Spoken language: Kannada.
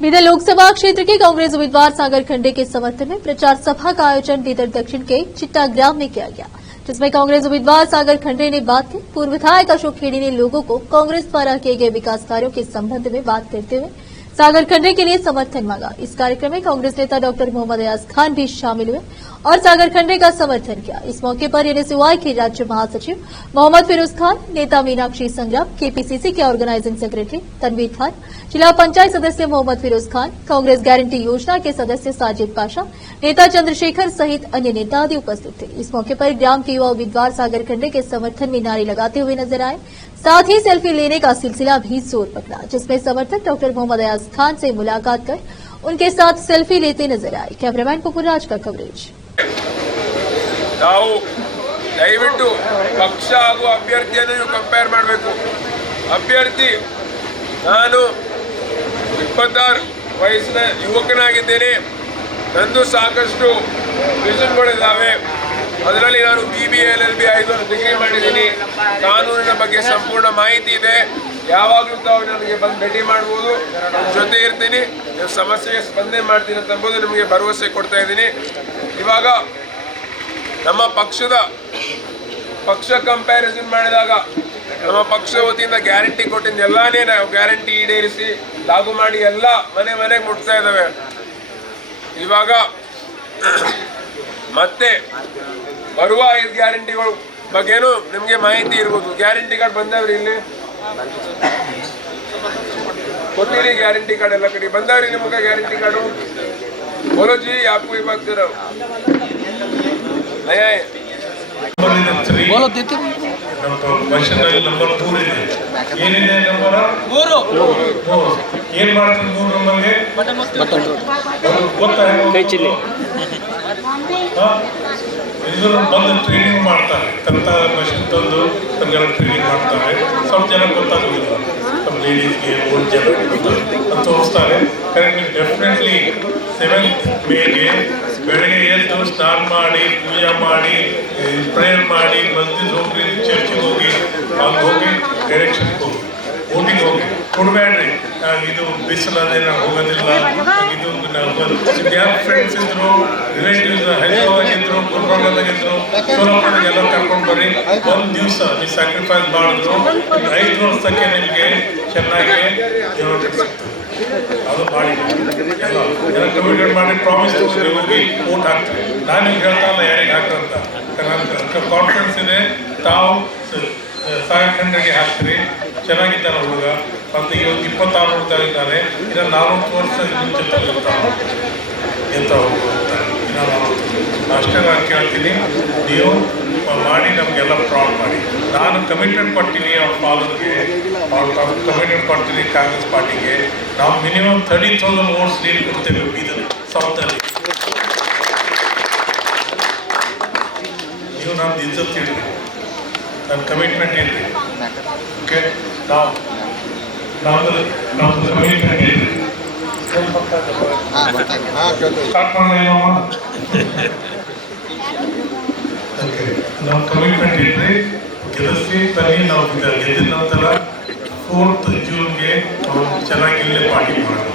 बीदर लोकसभा क्षेत्र के कांग्रेस उम्मीदवार सागर खंडे के समर्थन में प्रचार सभा का आयोजन बीदर दक्षिण के चिट्टाग्राम में किया गया, जिसमें कांग्रेस उम्मीदवार सागर खंडे ने बात की। पूर्व विधायक अशोक खेड़ी ने लोगों को कांग्रेस द्वारा किए गए विकास कार्यों के संबंध में बात करते हुए सागर खंडे के लिए समर्थन मांगा। इस कार्यक्रम में कांग्रेस नेता डॉक्टर मोहम्मद अयाज खान भी शामिल हुए और सागर खंडे का समर्थन किया। इस मौके पर एनएसयूआई के राज्य महासचिव मोहम्मद फिरोज खान, नेता मीनाक्षी संग्राम, केपीसीसी के ऑर्गेनाइजिंग सेक्रेटरी तनवीर खान, जिला पंचायत सदस्य मोहम्मद फिरोज खान, कांग्रेस गारंटी योजना के सदस्य साजिद पाशा, नेता चंद्रशेखर सहित अन्य नेता आदि उपस्थित थे। इस मौके पर ग्राम के युवा उम्मीदवार सागर खंडे के समर्थन में नारे लगाते हुए नजर आए। साथ ही सेल्फी लेने का सिलसिला भी जोर पकड़ा, जिसमें समर्थक डॉक्टर मोहम्मद अयाज खान से मुलाकात कर उनके साथ सेल्फी लेते नजर आए। कैमरामैन पपुराज का कवरेज। ನಾವು ದಯವಿಟ್ಟು ಪಕ್ಷ ಹಾಗೂ ಅಭ್ಯರ್ಥಿಯನ್ನು ನೀವು ಕಂಪೇರ್ ಮಾಡಬೇಕು. ಅಭ್ಯರ್ಥಿ ನಾನು 26 ವಯಸ್ಸಿನ ಯುವಕನಾಗಿದ್ದೇನೆ. ನಂದು ಸಾಕಷ್ಟು ವಿಷನ್ಗಳಿದ್ದಾವೆ. ಅದರಲ್ಲಿ ನಾನು BBA LLB 5 ಡಿಗ್ರಿ ಮಾಡಿದ್ದೀನಿ. ಕಾನೂನಿನ ಬಗ್ಗೆ ಸಂಪೂರ್ಣ ಮಾಹಿತಿ ಇದೆ. ಯಾವಾಗಲೂ ತಾವು ನನಗೆ ಬಂದು ಭೇಟಿ ಮಾಡ್ಬೋದು, ಜೊತೆ ಇರ್ತೀನಿ, ನೀವು ಸಮಸ್ಯೆಗೆ ಸ್ಪಂದನೆ ಮಾಡ್ತೀನಿ ಅಂತ ಅಂಬೋದು ನಿಮಗೆ ಭರವಸೆ ಕೊಡ್ತಾ ಇದ್ದೀನಿ. ಇವಾಗ ನಮ್ಮ ಪಕ್ಷ ಕಂಪ್ಯಾರಿಸನ್ ಮಾಡಿದಾಗ ನಮ್ಮ ಪಕ್ಷದ ವತಿಯಿಂದ ಗ್ಯಾರಂಟಿ ಕೊಟ್ಟಿದ್ದ ಎಲ್ಲಾನೇ ನಾವು ಗ್ಯಾರಂಟಿ ಈಡೇರಿಸಿ ಲಾಗು ಮಾಡಿ ಎಲ್ಲ ಮನೆಗೆ ಮುಟ್ತಾ ಇದ್ದಾವೆ. ಇವಾಗ ಮತ್ತೆ ಬರುವ 5 ಗ್ಯಾರಂಟಿಗಳ ಬಗ್ಗೆನೂ ನಿಮಗೆ ಮಾಹಿತಿ ಇರ್ಬೋದು. ಗ್ಯಾರಂಟಿ ಕಾರ್ಡ್ ಬಂದವ್ರಿ ಇಲ್ಲಿ ಕೊಟ್ಟಿರಿ, ಗ್ಯಾರಂಟಿ ಕಾರ್ಡ್ ಎಲ್ಲ ಕಡೆ ಬಂದವ್ರಿ ನಿಮಗೆ ಗ್ಯಾರಂಟಿ ಕಾರ್ಡು बोलो जी, आपको ये बात कर रहा हूँ। बोलो देते ನಂಬರ್ 3 ಇದೆ. ಏನಿದೆ ನಂಬರ್ 3? ಏನ್ ಮಾಡ್ತಾರೆ 3 ನಂಬರ್ಗೆ? ಗೊತ್ತಾಗ ಕೈ ಚಿಲ್ಲಿ ಇದನ್ನು ಬಂದು ಟ್ರೈನಿಂಗ್ ಮಾಡ್ತಾರೆ. ತಂತ ಮಷಿನ್ ತಂದು ತಮ್ಗೆಲ್ಲ ಟ್ರೈನಿಂಗ್ ಮಾಡ್ತಾರೆ. ಸ್ವಲ್ಪ ಜನ ಗೊತ್ತಾಗೋದಿಲ್ಲ, ನಮ್ಮ ಲೇಡೀಸ್ಗೆ ಓಲ್ಡ್ ಜನ ಅಂತ ತೋರಿಸ್ತಾರೆ. ಕರೆಕ್ಟ್ ಡೆಫಿನೆಟ್ಲಿ 7th ಮೇಗೆ ಬೆಳಗ್ಗೆ ಎದ್ದು ಸ್ನಾನ ಮಾಡಿ ಪೂಜೆ ಮಾಡಿ ಪ್ರೇಯರ್ ಮಾಡಿ ಮಸ್ಜಿದ್ ಹೋಗಿ ಚರ್ಚಿಗೆ ಹೋಗಿ ಅಲ್ಲಿ ಹೋಗಿ ಡೈರೆಕ್ಷನ್ಗೆ ಹೋಗಿ ಓಟಿಗೆ ಹೋಗಿ ಕೊಡಬೇಡ್ರಿ. ಇದು ಬಿಸಿಲದೆ ನಾವು ಹೋಗೋದಿಲ್ಲ. ಇದು ನಾವು ಯಾರು ಫ್ರೆಂಡ್ಸ್ ಇದ್ರು, ರಿಲೇಟಿವ್ಸ್ ಹೈದರಾಬಾದಾಗಿದ್ರು, ಗುಲ್ಬರ್ಗದಾಗಿದ್ರು, ಸೋಲಾಪುರದಾಗೆಲ್ಲ ಕರ್ಕೊಂಡು ಬರ್ರಿ. ಒಂದು ದಿವಸ ನೀವು ಸ್ಯಾಕ್ರಿಫೈಸ್ ಮಾಡಿದ್ರು 5 ವರ್ಷಕ್ಕೆ ನಿಮಗೆ ಚೆನ್ನಾಗಿ ಜೀವನ ಸಿಗ್ತದೆ. ಅದು ಮಾಡಿ ಎಲ್ಲ ಕಮಿಟೆಡ್ ಮಾಡಿ ಪ್ರಾಮಿಸ್ ತಗೊಂಡು ಹೋಗಿ ಓಟ್ ಹಾಕ್ತಾರೆ. ನಾನು ಹೇಳ್ತಾ ಇಲ್ಲ ಯಾರಿಗೆ ಹಾಕಂತ, ನನ್ನ ಕಾನ್ಫಿಡೆನ್ಸ್ ಇದೆ. ತಾವು ಸಾಗರ್ ಖಂಡ್ರೆಗೆ ಹಾಕ್ತೀರಿ. ಚೆನ್ನಾಗಿದ್ದಾನೆ ಹುಡುಗ. ಮತ್ತು ಇವಾಗ 26 ಹುಡುಗ ಇದ್ದಾರೆ. ಇನ್ನು 40 ವರ್ಷ ಮುಂಚೆ ಎಂತ ಹೋಗ್ತಾರೆ. ಇನ್ನು 40 ಅಷ್ಟೇ ನಾನು ಕೇಳ್ತೀನಿ. ನೀವು ಮಾಡಿ ನಮಗೆಲ್ಲ ಪ್ರಾಡ್ ಮಾಡಿ. ನಾನು ಕಮಿಟ್ಮೆಂಟ್ ಕೊಡ್ತೀನಿ ಅವ್ರ ಫಾದರ್ಗೆ, ಕಮಿಟ್ಮೆಂಟ್ ಕೊಡ್ತೀನಿ ಕಾಂಗ್ರೆಸ್ ಪಾರ್ಟಿಗೆ. ನಾವು ಮಿನಿಮಮ್ 30,000 ವೋಟ್ಸ್ ಲೀಡ್ ಕೊಡ್ತೇವೆ ಬೀದರ್ ಸೌತಲ್ಲಿ. ನೀವು ನಮ್ದು ಇಜ್ಜತ್ ಇಡ್ರಿ, ನನ್ನ ಕಮಿಟ್ಮೆಂಟ್ ಇಡ್ರಿ. ಓಕೆ, ನಮ್ದು ಕಮಿಟ್ಮೆಂಟ್ ಇಡ್ರಿ. ಸ್ಟಾರ್ಟ್ ಮಾಡೋಣ. ನಾವು ಕಮಿಟ್ಮೆಂಟ್ ಇಟ್ಟರೆ ಗೆಲ್ಲಿಸಿ ತನ್ನಿ. ನಾವು ಗೆದ್ದ ನಂತರ 4th ಜೂನ್ಗೆ ನಾವು ಚೆನ್ನಾಗಿ ಇಲ್ಲೇ ಪಾರ್ಟಿ ಮಾಡೋಣ.